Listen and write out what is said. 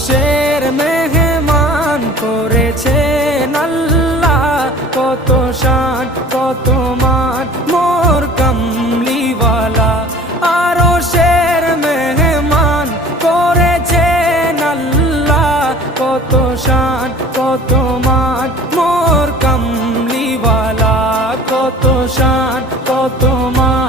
আরশের মেহমান করেছেন আল্লাহ, কত শান কত মান মোর কামলিওয়ালা। আরশের মেহমান করেছেন আল্লাহ, কত শান কত মান মোর কামলিওয়ালা, কত শান কত মান।